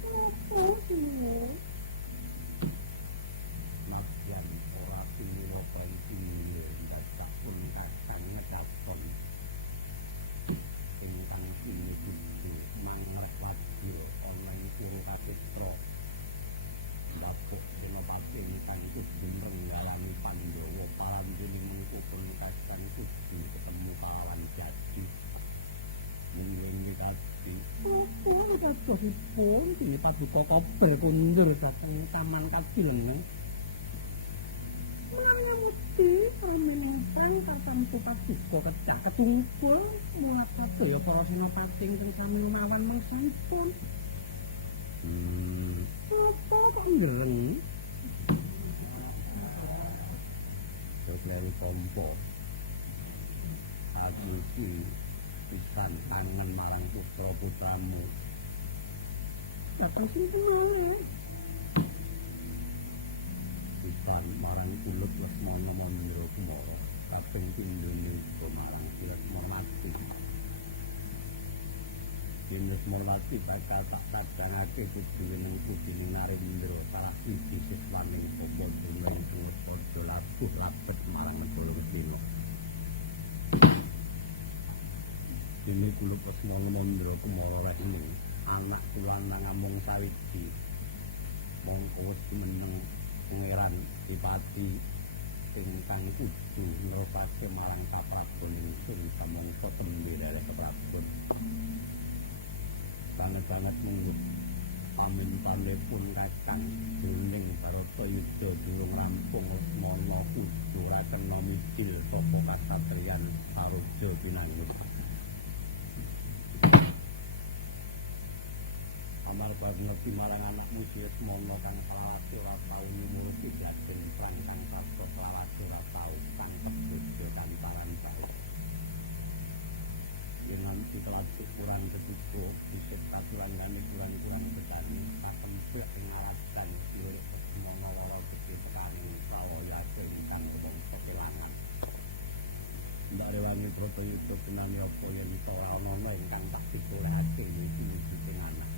Apa sih? Nadyan ora pinila penting dadak pun kakang ngecapon ingkang kini kudu mangrep wadya ana ing Pura Kasitra Mbapuk Senopati ingkang kudu ngrenggalani Pandhawa parandening mengko pun kakang kudu ketemu kalawan Jati mungkin kaki Apa kadohipun iki paduka kober kundur dhateng taman kajilen. Mulane mesti pameningsan katamtu paduka kedah ketungkul mulat sadaya para senopati ingkang sami mawan mangsanipun. Apa kok ndereng? Selain kompor aku iki pisan angen marang putra-putramu Datang sinten malih? pisan marang Kulut Lesmana Mandra Kumara kaping pindhone uga marang Lesmawati Yen Lesmawati bakal tak kadangake kuduning putine Narendra salah siji siswaning Papa Dunung padha labuh labet marang Ndara Wedina. Dene Kulut Lesmana Mandra Kumara Resmi anak tulanang amung sawiji mongko wis meneng pangeran Dipati ingkang kudu ngrupake marang kapraban ingsun samangsa tembe derek kapraban sanget-sanget mungguh pamintanipun kakang jroning Baratayuda durung rampung Lesmana kudu rakena midil sapa kasatriyan Saroja pinanggih amarga ngerti marang anakmu Lesmana kang selawase ora tau minuruti jaden perang kang sabda selawase ora tau kang kebodho kantaran bae yen nanti kelacik kurang ketiga disebut katuranane kurang betani patempek ing alasan sirik Lesmana lara gedhe tekani kawaya ingkang bangsa kelangan ndak rewangi Baratayuda tenani apa yen ora ana ingkang tak dikolehake iki sing anak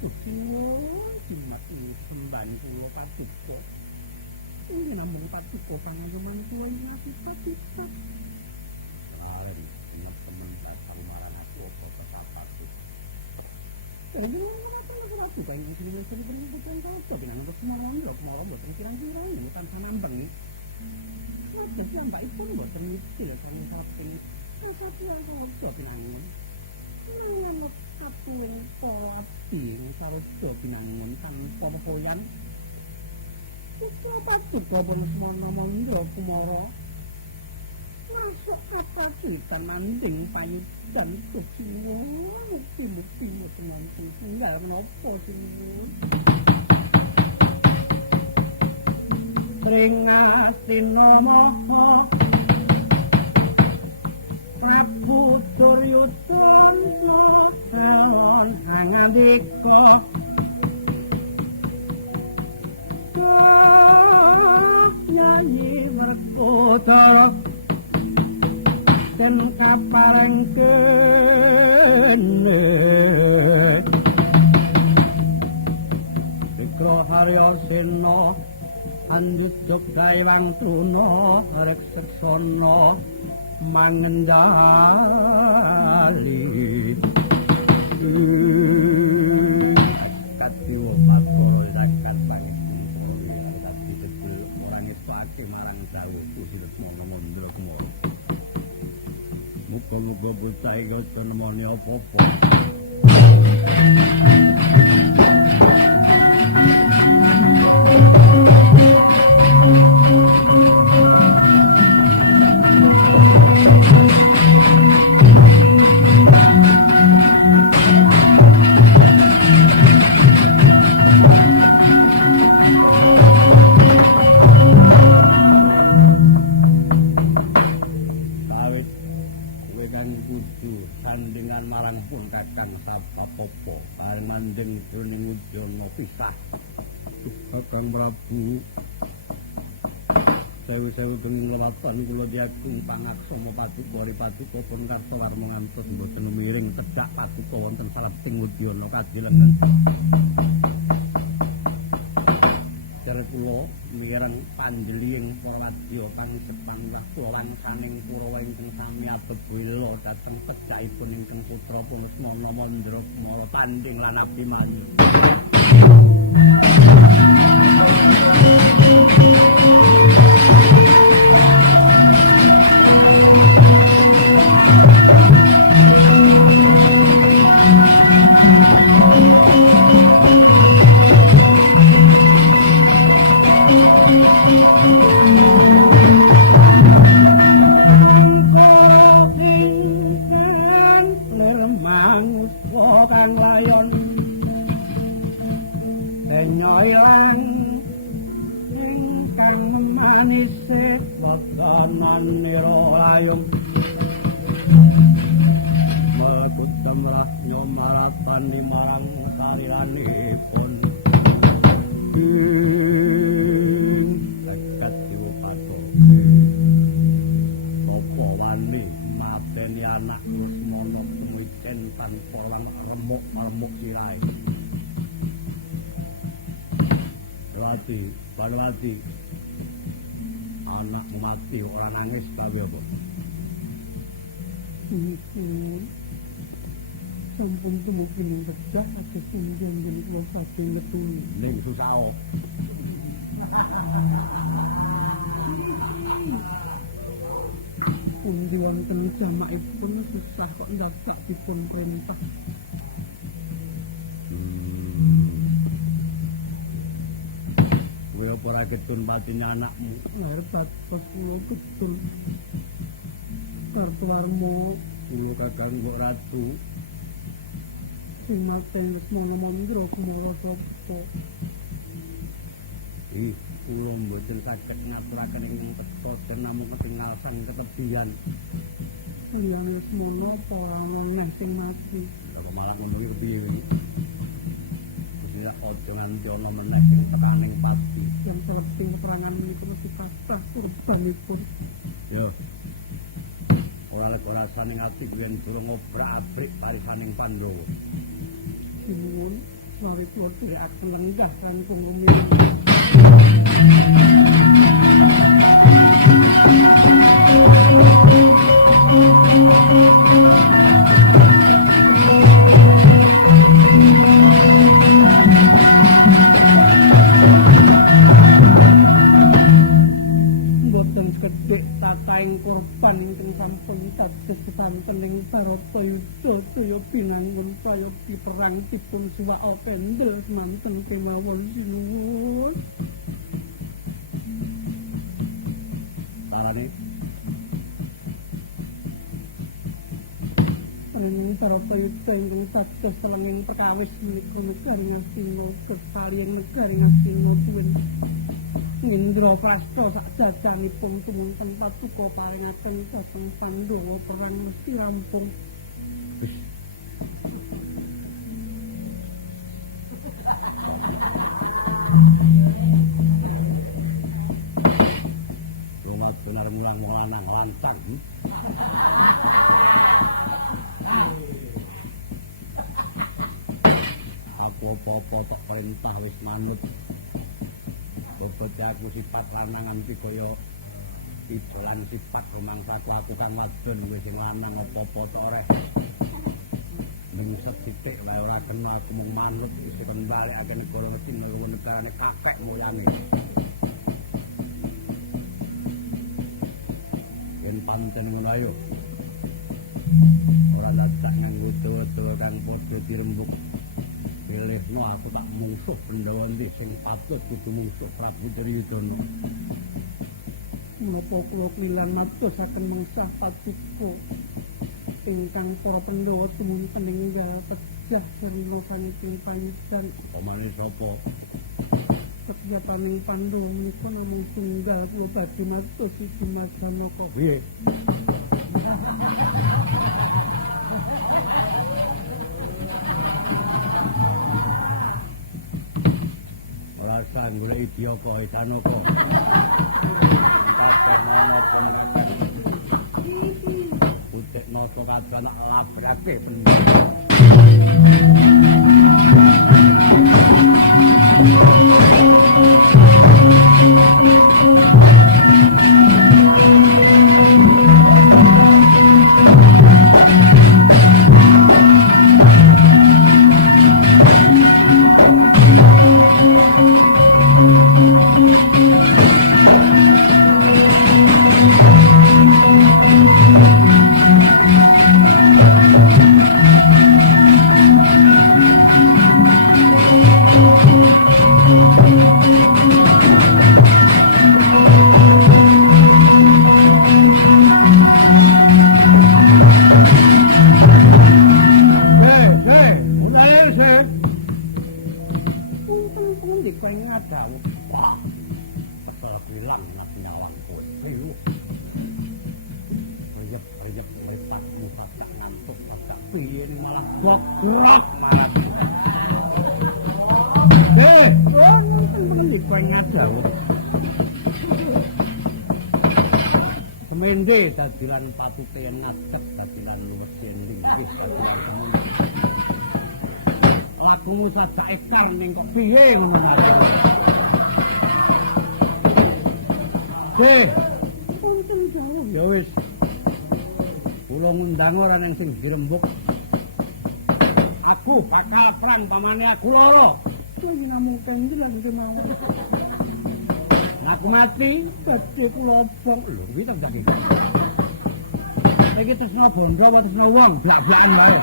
Jimat ini pembantu lo paduka. Ini namung paduka pangayoman tua yang ngasih paduka. Laren, teman-teman datang marah aku apa kesapatu. Ini kenapa lo paduka yang ngasih dengan bukan kau binang untuk semalam buat kira-kira ini tanpa nambang nih. Lo jadi lambai pun buat termisil kami saping. Satu yang kau binangun. Nang aku polati Saroja pinangun tanpa pepoyan. Iki paduka Lesmana Mandra Kumara. Masuk apa kita nanding payudan kejiwa bukti-bukti teman tunggal menapa sing Pringastina Maha Prabu Duryudana Selon angandika nyanyi Werkudara den kaparengkene Wikra Haryasena andhut Jogawang Truna rekseksana mangendali katiwa patoro zakat banget tapi betul orang itu ake marang dawuh Gusti Lesmana Mandra Kumara muga-muga bocah iki aja nemoni apa-apa sandingan marang pun kakang Sabapopo bareng mandeng jroning Udana pisah kakang Prabu sewu-sewu denging lewatan kula diagung pangaksama paduka paduka pun karta warma ngantos mboten miring cedhak paduka wonten saleting Udyana kajilengan. Jaret kula mireng panjeliing para wadya kang sepangkah wawasaning Kurawa ingkang sami abebula dhateng cedhakipun ingkang putra Punesmana Mandra Kumara tanding lan Abimanyu. Balwati anak mati ora nangis gawe apa? Sampun tumugi ning becak aja singgung yen kula saking ngetuni. Ning susah. Pundi wonten jamakipun susah kok ndadak dipun perintah. Kowe ora ketun patine anakmu. Arep dados kula kedul. Kartowarma Kula kakang kok ratu. sing maten Lesmana Mandra Kumara sapa. Kula mboten saged ngaturaken ing teka den namung ketingal sang ketebian. Liyane Lesmana apa ana neh sing mati. Lha kok malah ngono iki piye iki? Wis aja nganti ana meneh sing tekaning pati. Yang saleting peperangan niku mesti pasrah kurbanipun. Yo. Ora rasane ati yen durung ngobrak-abrik parisaning Pandhawa. Sinuwun sawet kula dhekaken lenggah saking ngomong. Gedhek tataing korban ingkang sampun dados sesampening Baratayuda daya pinangun prayogi perang dipun suwaka pendel semanten kemawon sinuwun. Tarane Panjenengan Baratayuda ingkang dados selenging perkawis menika negari Ngastina kekalihing negari Ngastina tuwin Indra Prasta sakjajanipun tumunten paduka paringaken dhateng Pandhawa perang mesti rampung. Lumat benar mulang wong lanang lancang. Aku apa-apa tak perintah wis manut. Bobot aku sifat lanang nganti kaya idolan sifat rumangsaku aku kang wadon kowe sing lanang apa-apa tok reh. Ning sethithik wae ora kena aku mung manut isih kembaliake negara mesti negarane kakek moyange. Yen pancen ngono ayo. Ora dadak nganggo dawa-dawa kang padha dirembuk. Pilihno aku tak mungsuh Pandhawa ndi sing patut kudu mungsuh Prabu Duryudana. Menapa kula klilan madosaken mengsah paduka ingkang para Pandhawa tumunten ing enggal pejah sarina paniting panjenengan. Pamane sapa? Kejapaning Pandhawa menika namung tunggal kula badhe mados Siti Majanaka. Piye? Rasa golek Idyaka Janaka. Kemana pemenakan Utek noto kaban labrake Semende dadilan patute nasek dadilan luwesen linggih dadilan kemuning. Lakumu sajak ekar ning kok piye ngono ya wis. Kula ngundang ora nang sing dirembuk. Aku bakal perang pamane aku lara. Lagi namung penjelan kemawon. Aku mati, Badhe kula obong. lho kuwi tak iki. Iki tresno bondo apa tresno wong, blak-blakan wae.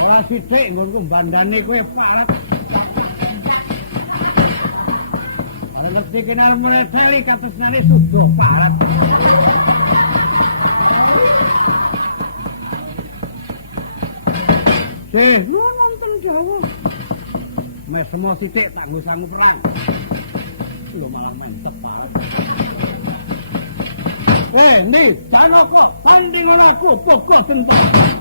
Ora sithik nggonku bandane kowe parek. Ora ngerti kenal mulai kali katresnane sudo parek. Nuwun wonten dawuh. Mes semua sithik tak nggo sangu perang. Lho malah mantep parek. Nih, Janaka, tanding ana aku, pokok tentang.